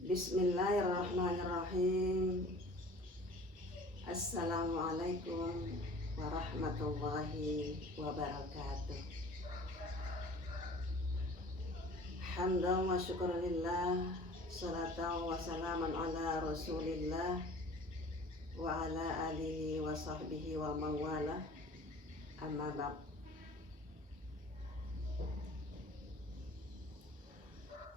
Bismillahirrahmanirrahim. Assalamualaikum warahmatullahi wabarakatuh. Hamdan wa syukurillah, salatan wa salaman ala rasulillah wa ala alihi wa sahbihi wa mawala, amma ba'd.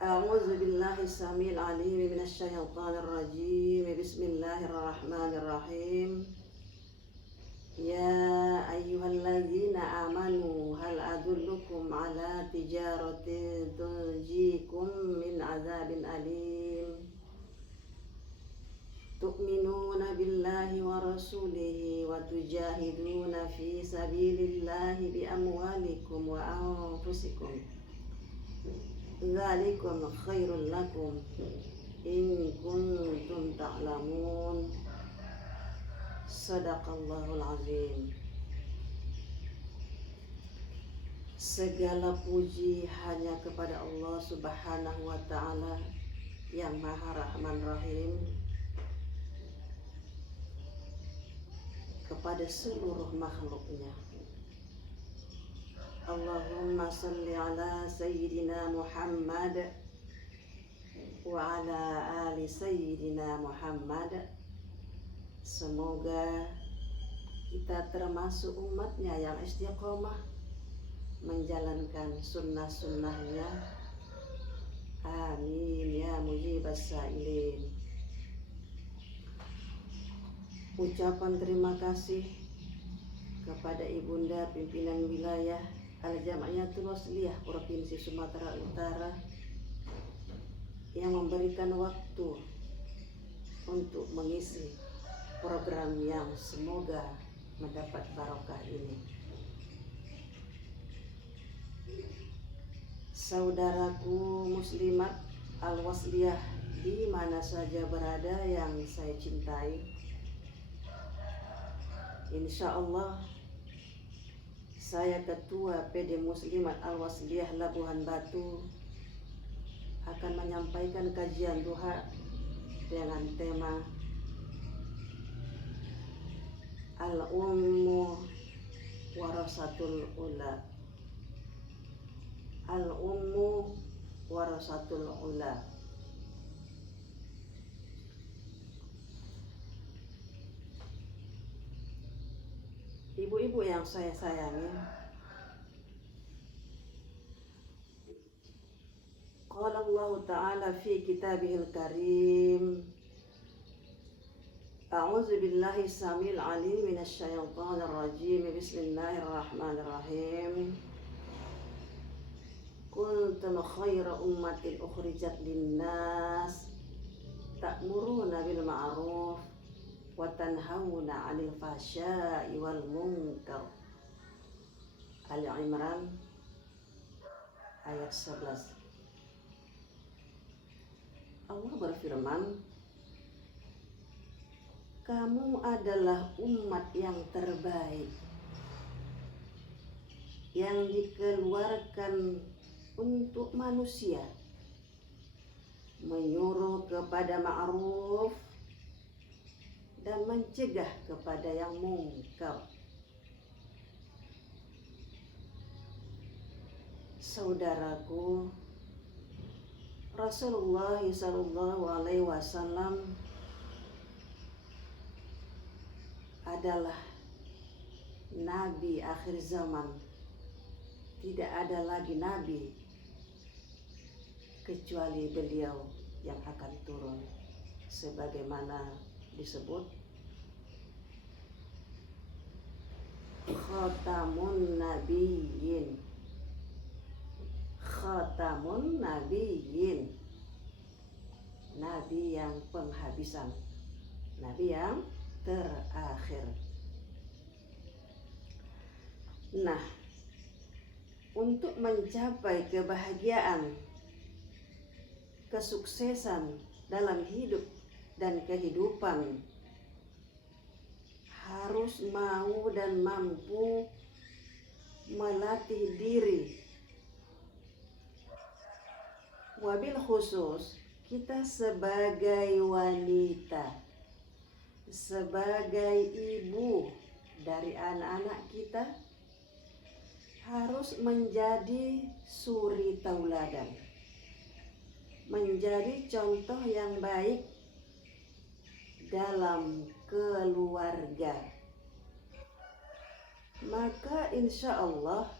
A'udzu billahi samil alim minasy syaithanir rajim. Bismillahirrahmanirrahim. Ya ayyuhalladzina amanu hal adullukum ala tijaratin tunjikum min azabin alim. Tu'minuna billahi wa rasulihi wa tujahiduna fi sabilillahi bi amwalikum wa anfusikum. Dzalikum khairul lakum in kuntum ta'lamun. Sadaqallahul azim. Segala puji hanya kepada Allah Subhanahu wa ta'ala yang Maha Rahman Rahim, kepada seluruh makhluknya. Allahumma salli ala Sayyidina Muhammad wa ala ali Sayyidina Muhammad. Semoga kita termasuk umatnya yang istiqomah menjalankan sunnah-sunnahnya. Amin ya mujibas sa'ilin. Ucapan terima kasih kepada Ibunda Pimpinan Wilayah Al-Jam'iyatul Wasliyah Provinsi Sumatera Utara yang memberikan waktu untuk mengisi program yang semoga mendapat barokah ini. Saudaraku muslimat Al-Wasliyah di mana saja berada yang saya cintai, insya Allah saya Ketua PD Muslimat Al-Wasliyah Labuhan Batu akan menyampaikan kajian duha dengan tema Al-Ummu Warasatul Ula. Al-Ummu Warasatul Ula. Ibu-ibu yang saya sayangi, qala Allah Ta'ala fi kitabihil karim, a'udzu billahi samil alim minasy syaithanir rajim. Bismillahirrahmanirrahim. Kuntum khaira ummatin ukhrijat linnas ta'muruna bil ma'ruf wa tanhauna 'anil fahsya'i wal munkar. Ali Imran ayat 11. Allah berfirman, kamu adalah umat yang terbaik yang dikeluarkan untuk manusia, menyuruh kepada ma'ruf dan mencegah kepada yang mungkar. Saudaraku, Rasulullah sallallahu alaihi wasallam adalah nabi akhir zaman. Tidak ada lagi nabi kecuali beliau yang akan turun, sebagaimana disebut khatamun nabiyyin. Khatamun nabiyyin, nabi yang penghabisan, nabi yang terakhir. Nah, untuk mencapai kebahagiaan, kesuksesan dalam hidup dan kehidupan, harus mau dan mampu melatih diri. Wabil khusus kita sebagai wanita, sebagai ibu dari anak-anak kita, harus menjadi suri tauladan, menjadi contoh yang baik dalam keluarga. Maka insya Allah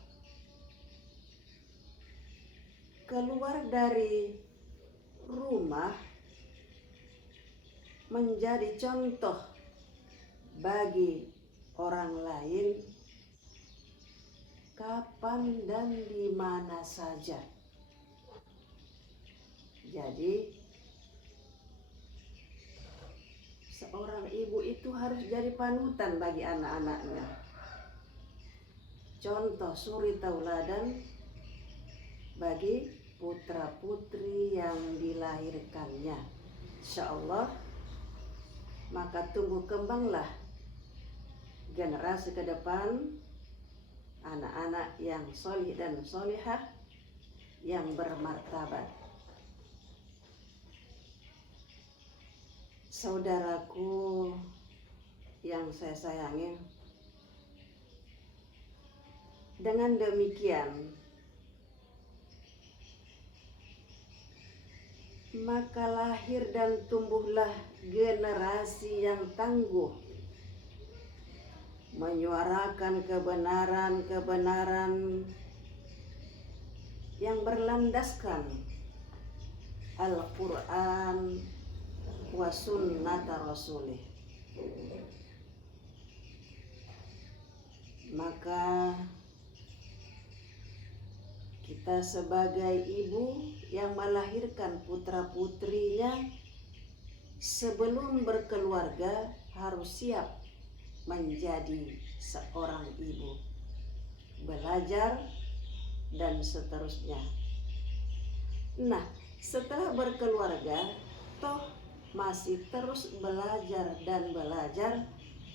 keluar dari rumah menjadi contoh bagi orang lain kapan dan di mana saja. Jadi seorang ibu itu harus jadi panutan bagi anak-anaknya, contoh suri tauladan bagi putra-putri yang dilahirkannya. Insya Allah maka tumbuh kembanglah generasi ke depan, anak-anak yang solih dan solihah, yang bermartabat. Saudaraku yang saya sayangi, dengan demikian maka lahir dan tumbuhlah generasi yang tangguh, menyuarakan kebenaran-kebenaran yang berlandaskan Al-Quran wa sunnata rasulih. Maka kita sebagai ibu yang melahirkan putra-putrinya, sebelum berkeluarga harus siap menjadi seorang ibu, belajar dan seterusnya. Nah, setelah berkeluarga toh masih terus belajar dan belajar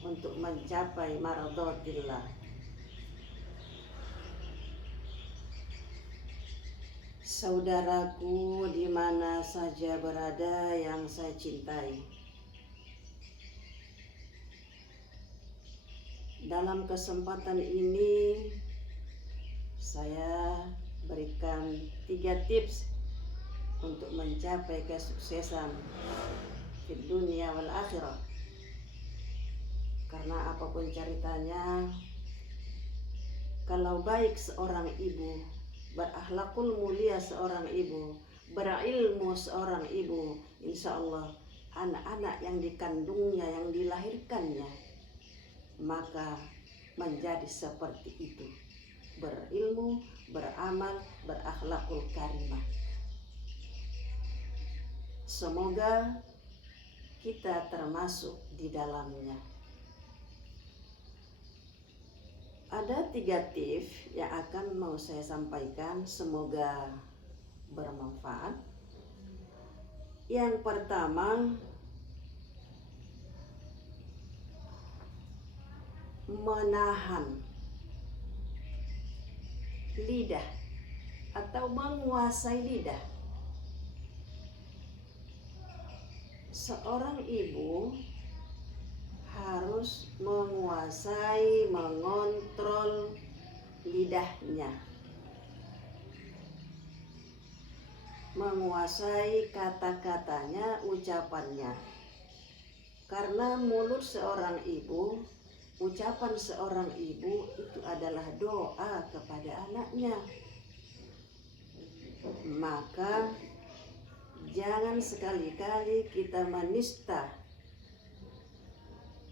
untuk mencapai mardhatillah. Saudaraku di mana saja berada yang saya cintai, dalam kesempatan ini saya berikan 3 tips untuk mencapai kesuksesan di dunia wal akhirah. Karena apapun ceritanya, kalau baik seorang ibu, berakhlakul mulia seorang ibu, berilmu seorang ibu, insya Allah anak-anak yang dikandungnya, yang dilahirkannya, maka menjadi seperti itu, berilmu, beramal, berakhlakul karimah. Semoga kita termasuk di dalamnya. Ada 3 tips yang akan mau saya sampaikan, semoga bermanfaat. Yang pertama, menahan lidah atau menguasai lidah. Seorang ibu harus menguasai, mengontrol lidahnya, menguasai kata-katanya, ucapannya. Karena mulut seorang ibu, ucapan seorang ibu itu adalah doa kepada anaknya. Maka jangan sekali-kali kita menista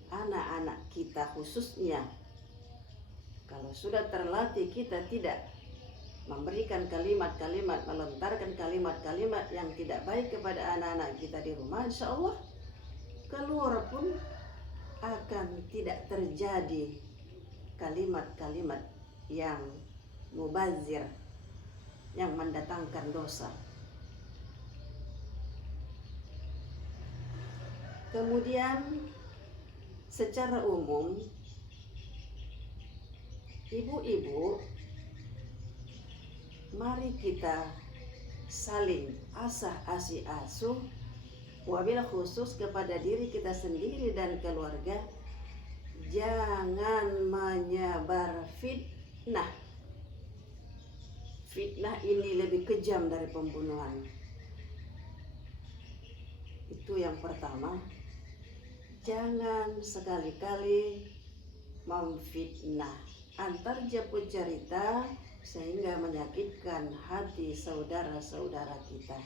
anak-anak kita, khususnya kalau sudah terlatih kita tidak memberikan kalimat-kalimat, melontarkan kalimat-kalimat yang tidak baik kepada anak-anak kita di rumah, insya Allah keluar pun akan tidak terjadi kalimat-kalimat yang mubazir, yang mendatangkan dosa. Kemudian secara umum, ibu-ibu, mari kita saling asih asuh, wabil khusus kepada diri kita sendiri dan keluarga. Jangan menyebar fitnah. Fitnah ini lebih kejam dari pembunuhan. Itu yang pertama. Jangan sekali-kali memfitnah antar jemput cerita sehingga menyakitkan hati saudara-saudara kita.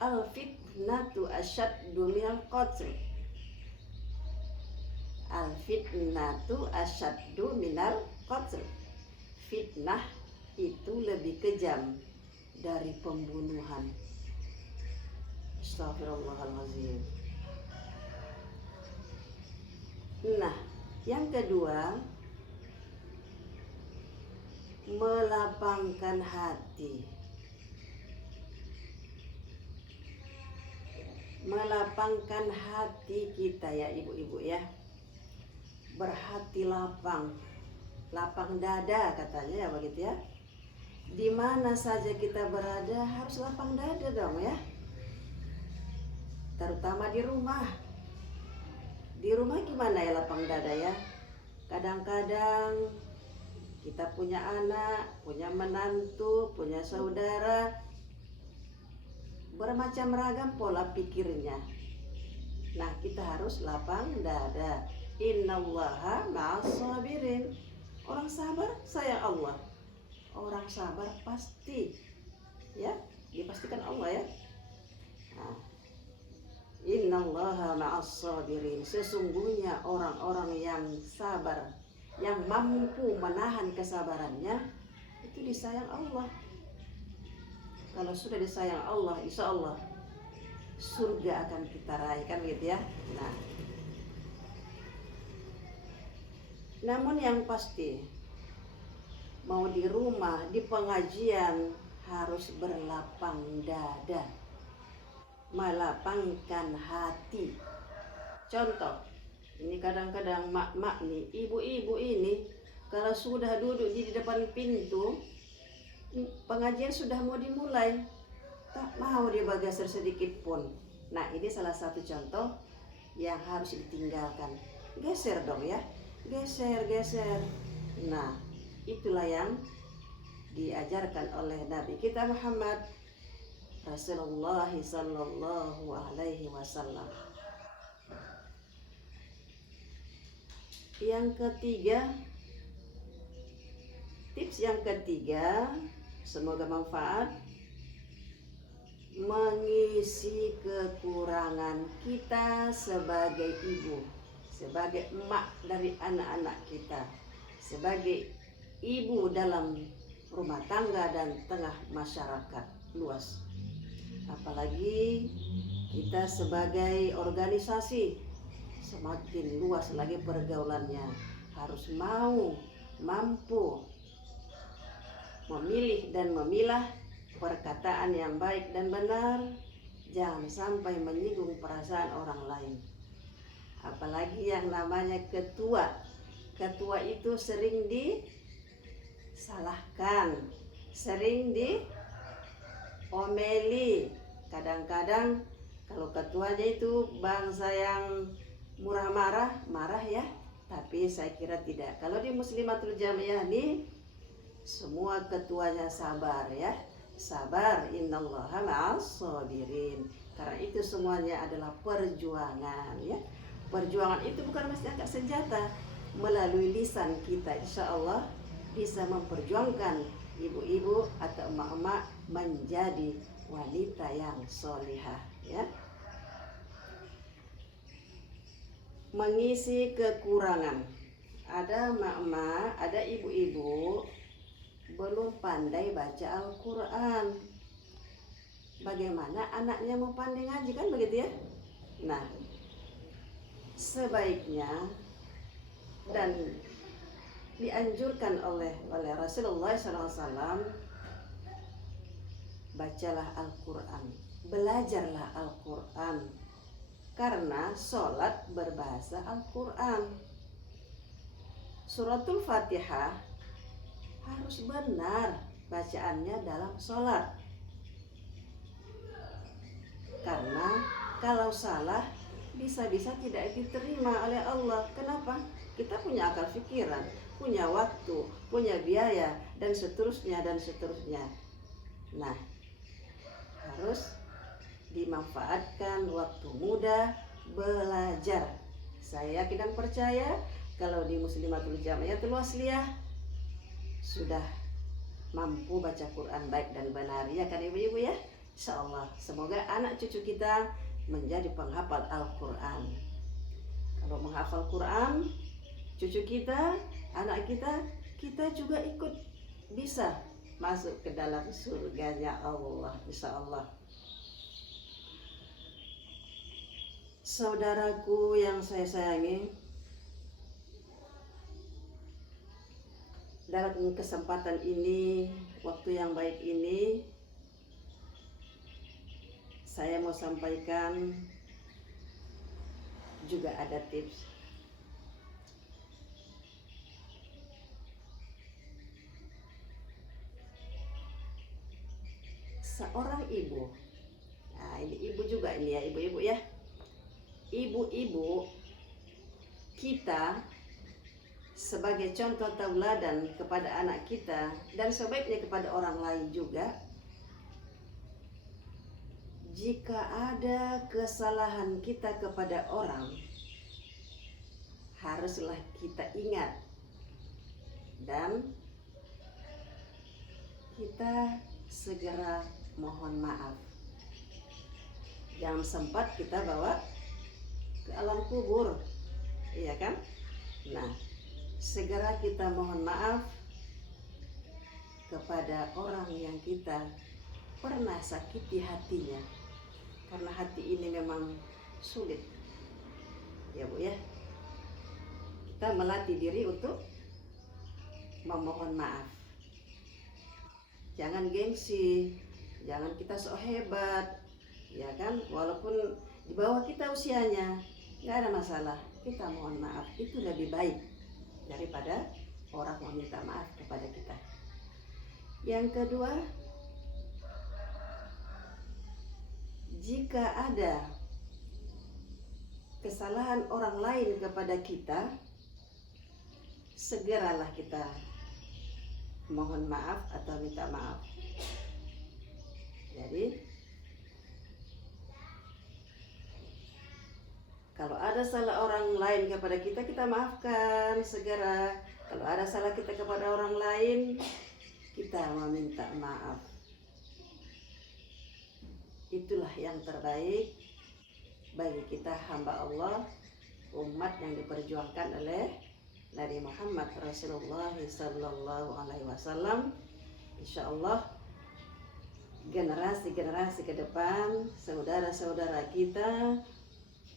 Al-fitnatu asyaddu minal qatl. Al-fitnatu asyaddu minal qatl. Fitnah itu lebih kejam dari pembunuhan. Astagfirullahaladzim. Nah, yang kedua, melapangkan hati. Melapangkan hati kita ya ibu-ibu ya. Berhati lapang. Lapang dada katanya ya begitu ya. Di mana saja kita berada harus lapang dada dong ya. Terutama di rumah. Di rumah gimana ya lapang dada ya? Kadang-kadang kita punya anak, punya menantu, punya saudara, bermacam ragam pola pikirnya. Nah, kita harus lapang dada. Innallaha ma'as sabirin. Orang sabar sayang Allah. Orang sabar pasti ya, dipastikan Allah ya. Nah, innallaha ma'as sabirin. Sesungguhnya orang-orang yang sabar, yang mampu menahan kesabarannya, itu disayang Allah. Kalau sudah disayang Allah, insya Allah surga akan kita raih, kan gitu ya. Nah, namun yang pasti, mau di rumah, di pengajian harus berlapang dada, melapangkan hati. Contoh, ini kadang-kadang mak-mak nih, ibu-ibu ini kalau sudah duduk di depan pintu, pengajian sudah mau dimulai, tak mau dia bergeser sedikit pun. Nah, ini salah satu contoh yang harus ditinggalkan. Geser dong ya, geser. Nah, itulah yang diajarkan oleh Nabi kita Muhammad Rasulullah sallallahu alaihi wasallam. Yang ketiga, tips yang ketiga, semoga manfaat, mengisi kekurangan kita sebagai ibu, sebagai emak dari anak-anak kita, sebagai ibu dalam rumah tangga dan tengah masyarakat luas. Apalagi kita sebagai organisasi, semakin luas lagi pergaulannya, harus mampu memilih dan memilah perkataan yang baik dan benar, jangan sampai menyinggung perasaan orang lain. Apalagi yang namanya ketua itu sering disalahkan, sering diomeli. Kadang-kadang kalau ketuanya itu bangsa yang murah marah ya, tapi saya kira tidak. Kalau di Muslimatul Jamiah ini semua ketuanya sabar ya, sabar. Innallaha ma'as sabirin. Karena itu semuanya adalah perjuangan ya. Perjuangan itu bukan mesti angkat senjata. Melalui lisan kita insya Allah bisa memperjuangkan ibu-ibu atau emak-emak menjadi wanita yang solihah ya. Mengisi kekurangan. Ada emak-emak, ada ibu-ibu belum pandai baca Al-Quran. Bagaimana anaknya mau pandai ngaji, kan begitu ya? Nah, sebaiknya dan dianjurkan oleh Rasulullah SAW, bacalah Al-Quran, belajarlah Al-Quran. Karena sholat berbahasa Al-Quran. Suratul Fatihah harus benar bacaannya dalam sholat. Karena kalau salah bisa-bisa tidak diterima oleh Allah. Kenapa? Kita punya akal pikiran, punya waktu, punya biaya, dan seterusnya dan seterusnya. Nah, harus dimanfaatkan waktu muda belajar. Saya yakin dan percaya kalau di Muslimatul Jamiatul Wasliyah sudah mampu baca Quran baik dan benar, ya kan ibu-ibu ya? Insya Allah, semoga anak cucu kita menjadi penghafal Al-Quran. Kalau menghafal Quran, cucu kita, anak kita, kita juga ikut bisa masuk ke dalam surganya Allah, insya Allah. Saudaraku yang saya sayangi, dalam kesempatan ini, waktu yang baik ini, saya mau sampaikan juga ada tips. Seorang ibu, nah ini ibu juga ini ya, ibu-ibu ya. Ibu-ibu kita sebagai contoh tauladan kepada anak kita dan sebaiknya kepada orang lain juga. Jika ada kesalahan kita kepada orang, haruslah kita ingat dan kita segera mohon maaf. Jangan sempat kita bawa ke alam kubur, iya kan? Nah, segera kita mohon maaf kepada orang yang kita pernah sakiti hatinya. Karena hati ini memang sulit, ya Bu ya. Kita melatih diri untuk memohon maaf. Jangan gengsi, jangan kita sok hebat, ya kan? Walaupun di bawah kita usianya, nggak ada masalah. Kita mohon maaf, itu lebih baik daripada orang meminta maaf kepada kita. Yang kedua, jika ada kesalahan orang lain kepada kita, segeralah kita mohon maaf atau minta maaf. Jadi, kalau ada salah orang lain kepada kita, kita maafkan segera. Kalau ada salah kita kepada orang lain, kita meminta maaf. Itulah yang terbaik bagi kita hamba Allah, umat yang diperjuangkan oleh Nabi Muhammad Rasulullah Sallallahu Alaihi Wasallam. Insya Allah generasi-generasi ke depan, saudara-saudara kita,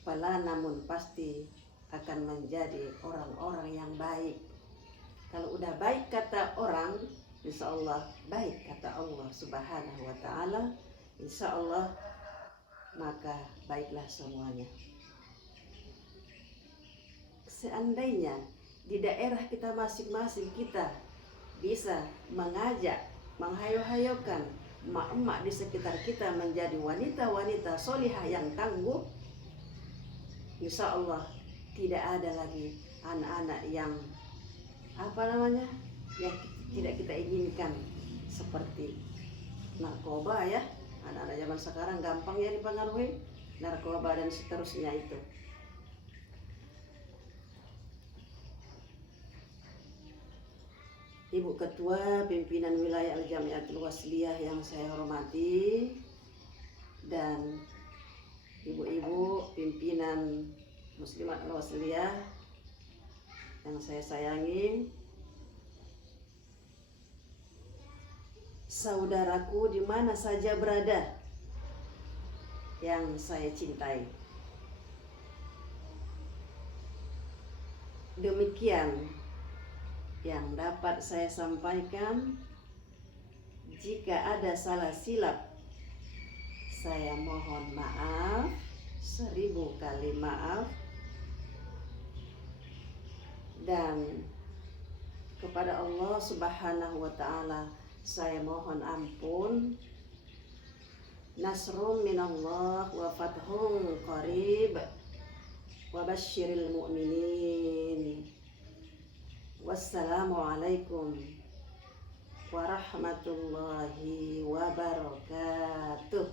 pala namun pasti akan menjadi orang-orang yang baik. Kalau udah baik kata orang, insya Allah baik kata Allah Subhanahu Wa Taala. Insya Allah maka baiklah semuanya. Seandainya di daerah kita masing-masing kita bisa mengajak, menghayo-hayokan emak-emak di sekitar kita menjadi wanita-wanita solihah yang tangguh, insya Allah tidak ada lagi anak-anak yang yang tidak kita inginkan, seperti narkoba ya. Anak-anak zaman sekarang gampang ya dipengaruhi narkoba dan seterusnya itu. Ibu Ketua Pimpinan Wilayah Al-Jamiatul Wasliyah yang saya hormati, dan ibu-ibu pimpinan Muslimat Al-Wasliyah yang saya sayangi, saudaraku di mana saja berada yang saya cintai. Demikian yang dapat saya sampaikan. Jika ada salah silap, saya mohon maaf, 1000 kali maaf. Dan kepada Allah Subhanahu wa Ta'ala saya mohon ampun. Nasrum minallah wa fathun qarib wa basyiril mu'minin. Wassalamualaikum warahmatullahi wabarakatuh.